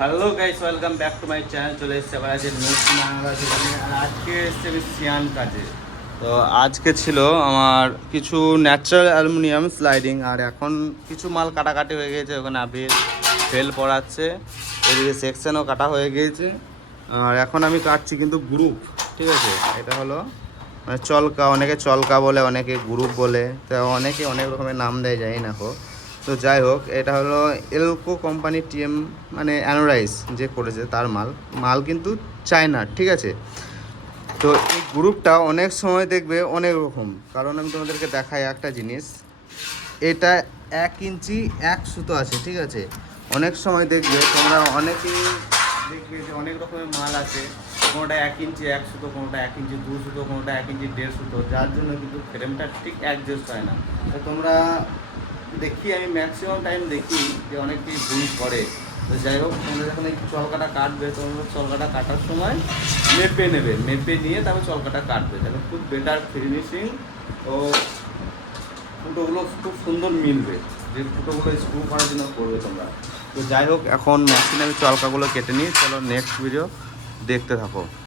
Hello guys, welcome back to my channel. চলে এসেছে আবার আজকে নতুন আর আজকে এসছে আমি সিয়ান কাজে। তো আজকে ছিল আমার কিছু ন্যাচারাল অ্যালুমিনিয়াম স্লাইডিং, আর এখন কিছু মাল কাটাকাটি হয়ে গেছে। ওখানে আবির ফেল পড়াচ্ছে, এদিকে সেকশনও কাটা হয়ে গিয়েছে। আর এখন আমি কাটছি কিন্তু গ্রুপ, ঠিক আছে। এটা হলো মানে চলকা, অনেকে চলকা বলে, অনেকে গ্রুপ বলে, তো অনেকে অনেক রকমের নাম দেয়, যাই না হোক। তো যাই হোক, এটা হলো এলকো কোম্পানি টিএম মানে অ্যানোরাইজ যে করেছে তার মাল মাল কিন্তু চায়নার, ঠিক আছে। তো এই গ্রুপটা অনেক সময় দেখবে অনেক রকম, কারণ আমি তোমাদেরকে দেখাই একটা জিনিস। এটা 1 ইঞ্চি 1 সুতো আছে, ঠিক আছে। অনেক সময় দেখবে তোমরা অনেকেই দেখবে যে অনেক রকমের মাল আছে, কোনোটা 1 ইঞ্চি 1 সুতো, কোনোটা 1 ইঞ্চি 2 সুতো, কোনোটা 1 ইঞ্চি 1.5 সুতো, যার জন্য কিন্তু ফ্রেমটা ঠিক অ্যাডজাস্ট হয় না। তো তোমরা দেখি, আমি ম্যাক্সিমাম টাইম দেখি যে অনেকেই ভুল করে। তো যাই হোক, তোমরা যখন এই চলকাটা কাটবে, তোমরা চলকাটা কাটার সময় মেপে নেবে, মেপে নিয়ে তারপর চলকাটা কাটবে, তাহলে খুব বেটার ফিনিশিং ও ফুটোগুলো খুব সুন্দর মিলবে। যে ফুটোগুলো স্ক্রু করার জন্য করবে তোমরা। তো যাই হোক, এখন মেশিনে আমি চলকাগুলো কেটে নিই। চলো নেক্সট ভিডিও দেখতে থাকো।